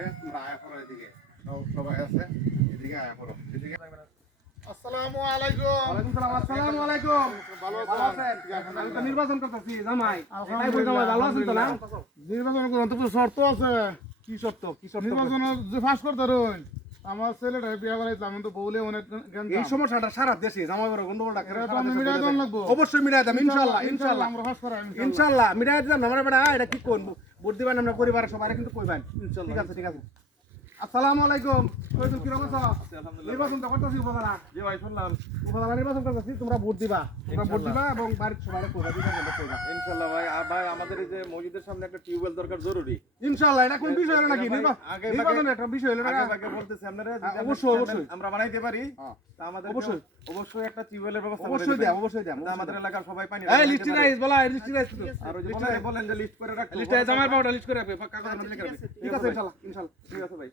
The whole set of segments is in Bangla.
আছে তোমরা আয়া করো এদিকে সবাই আছে এদিকে আয়া করো এদিকে আসসালামু আলাইকুম। ওয়ালাইকুম সালাম আসসালামু আলাইকুম। ভালো ভালো আছেন? আমি তো নির্বাচন করতেছি জামাই। তাই বলতে আমার ভালো আছেন তো না? নির্বাচন করতে তো শর্ত আছে। কি সত্য কি সত্য নির্বাচন যে ফাঁস করতে রইন আমার ছেলেটা বিয়া করাইতে আমি তো বউলে অনেক এই সমস্যাটা সারা দেশে জামাই বড় গন্ডগোলটা তো আমি লাগবো। অবশ্যই মিলাই দাম ইনশাআল্লাহ ইনশাআল্লাহ আমরা ফাঁস করাই ইনশাআল্লাহ মিলাই দিলাম আমরা বেটা এটা কি কোন ভোট দিবেন আমরা পরিবারের সবাই কিন্তু কইবেন। ঠিক আছে ঠিক আছে। আসসালামু আলাইকুম। নির্বাচন তো করতেছি উপজেলা জি ভাই শুনলাম। উপজেলা নির্বাচন করতেছি তোমরা ভোট দিবা। তোমরা ভোট দিবা এবং বাড়ির সবাই কইবা দিবা আমরা ভাই আর ভাই আমাদের এই যে মসজিদের সামনে একটা টিউবওয়েল দরকার জরুরি। ইনশাআল্লাহ এটা কোন বিষয় হলো নাকি? ভাই, নির্বা- আগে- নির্বাচনের একটা বিষয় হলো আগে না বলতেছি আপনারা যদি হ্যাঁ, আমরা অবশ্যই, অবশ্যই। আমরা বানাইতে পারি হ্যাঁ। আমাদের অবশ্যই। অবশ্যই একটা টিউবওয়েলের ব্যবস্থা অবশ্যই দিবেন। অবশ্যই আমাদের এলাকার সবাই পানি এই লিস্টি বলা লিস্টি রাইস আর ওই বলেন- বলেন যে লিস্ট করে রাখতে লিস্টে জামার পাউডার লিস্ট করে রাখবে কাগজ রাখবে। ঠিক আছে ইনশাআল্লাহ ইনশাআল্লাহ ঠিক আছে ভাই।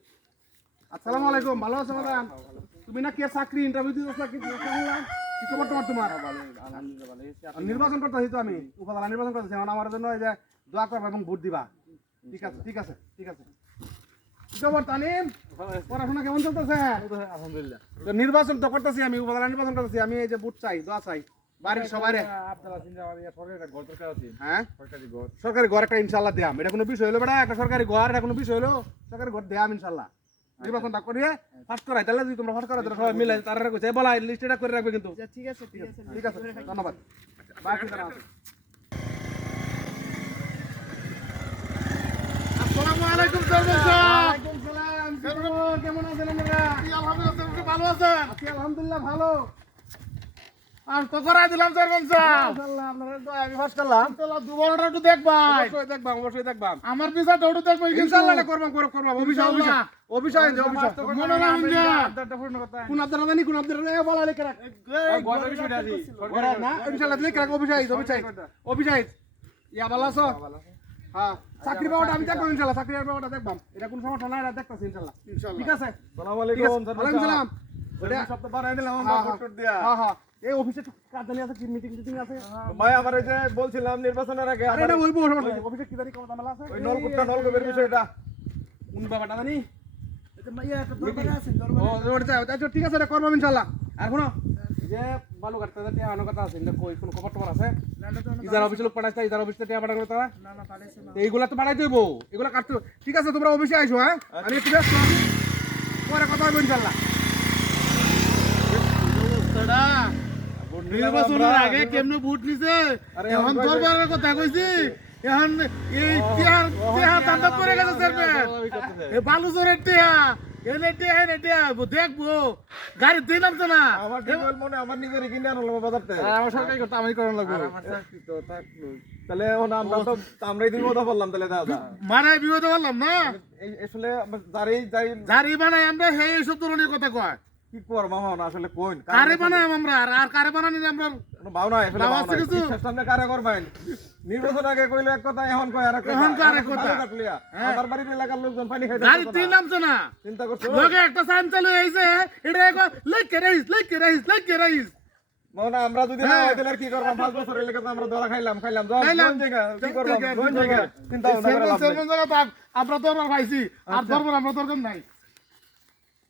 আসসালামু আলাইকুম ভালো আছো ম্যাডাম তুমি না কি চাকরি ইন্টারভিউ দিতে চাকরি কি খবর তোমার? তোমার? নির্বাচন করতেছি তো আমি উপজেলা নির্বাচন করতেছি এখন আমার জন্য এই যে দোয়া করবা এবং ভোট দিবা। ঠিক আছে ঠিক আছে ঠিক আছে। কি খবর তানিম? পড়াশোনা কেমন চলতেছে? আলহামদুলিল্লাহ। তো নির্বাচন তো করতেছি আমি উপজেলা নির্বাচন করতেছি আমি এই যে ভোট চাই দোয়া চাই। বাড়ির দরকার আছে হ্যাঁ? সরকারি ঘর। সরকারি ঘর একটা ইনশাল্লাহ দেয়াম। এটা কোনো বিষয় হলো বেটা? একটা সরকারি ঘর এটা কোনো বিষয় হলো? সরকারি ঘর দেয়াম ইনশাল্লাহ নির্বাচনটা করিয়ে ফার্স্ট করাই তাহলে যদি তোমরা ফার্স্ট করাই তাহলে সবাই মিলে তারা কইছে বলা লিস্টটা করে রাখবে কিন্তু। ঠিক আছে ঠিক আছে ঠিক আছে ধন্যবাদ। বাকি তারা আসসালামু আলাইকুম সাহেব। ওয়ালাইকুম সালাম কেমন- কেমন আছেন আপনারা? আলহামদুলিল্লাহ ভালো আছেন? আছি আলহামদুলিল্লাহ ভালো। আর তো করাই দিলাম সাহেব। আমি ফার্স্ট করলাম। দুবারটা একটু দেখবাই অবশ্যই দেখবাম অবশ্যই দেখবাম আমার পিছাটা ওটা দেখব ইনশাআল্লাহ করবাম করব করব অভিষেক অভিষেক। অভিষেক অভিষেক। মনে রাখুন যে কোন আপনারা জানি কোন আপনারা এ বলা লিখে রাখ ঘরে না ইনশাআল্লাহ লিখে রাখ অভিষেক অভিষেক। অভিষেক। ইয়া ভালো আছো? হ্যাঁ চাকরি পাওয়াটা আমি দেখব ইনশাআল্লাহ চাকরি পাওয়াটা দেখবাম এটা কোন সমস্যা নাই এটা দেখতাছি ইনশাআল্লাহ ঠিক আছে? সালাম ঠিক আছে আলাইকুম সালাম। ওটা সপ্তাহ বানাই দিলাম আমরা। দিয়া। হ্যাঁ হ্যাঁ। এই অফিসে কাজ জানি আছে কি মিটিং টিটিং আছে? ভাই আমার এই যে বলছিলাম নির্বাচনের আগে আরে আমার এটা ওই বড় সমস্যা অফিসে কি জানি কত ঝামেলা আছে? ওই নলকূপটা নলকূপের বিষয়টা। কোন জানি? আচ্ছা ঠিক আছে করব ইনশাআল্লাহ। আর শোনো। যে বালু কাটতে যাতে আনো কথা আছে কই কোন খবর টবর আছে? ইজার অফিসে লোক পাঠাইছে ইজার অফিসে টিয়া পাঠা করে তারা না না পাঠাইছে না। এইগুলা তো বাড়াই দেবো। এগুলা কাটতে ঠিক আছে তোমরা অফিসে আইসো হ্যাঁ? আমি ব্যস্ত আছি। পরে কথা হইব ইনশাআল্লাহ। নির্বাচনের আগে কেমনে ভোট নিছে এখন দরবারের কথা কইছি। এখন এই টিহার টিহার দান্দা পড়ে গেছে চেয়ারম্যান। এ বালুচরের টিহা এনে টিহা এনে টিহা দেখব। গাড়ি দিয়ে নামছে না। আমার মনে আমার নিজের কিনে আনলো বাজারতে। আমার সরকারি করতে আমি করানো লাগবে। তাহলে এখন আমরা তো আমরাই দিন কথা বললাম তাহলে দাদা। মানে বিপদে বললাম না? আসলে যারই যাই আমরা হে এইসব ধরনের কথা কয়। কি কর মামা? আসলে কোন কারে বানাই আমরা? আর কারে বানানি আমরা? ভাও না আসলে ভাও কিছু? বিশ্বাস সামনে কারে করবেন নির্বাচন আগে কইলো এক কথা এখন কয় আর এক এখন কয় কথা। কাটলিয়া। আমার বাড়ির এলাকার লোকজন পানি খাইতে গাড়ি পারতো দিয়ে না। নামছে না। চিন্তা করছ? লোকে একটা সাইন চালু হয়েছে এটা এখন লেখকে রাইস লেখকে রাইস লেখকে রাইস মামা আমরা যদি না হয়। তাহলে কি করবাম পাঁচ বছর এলাকা তো আমরা ধরা খাইলাম খাইলাম। খাইলাম। কোন জায়গা কি করবাম কোন জায়গা চিন্তা ভাবনা। আমরা তো আমরা পাইছি। আর ধর্ম আমরা দরকার নাই।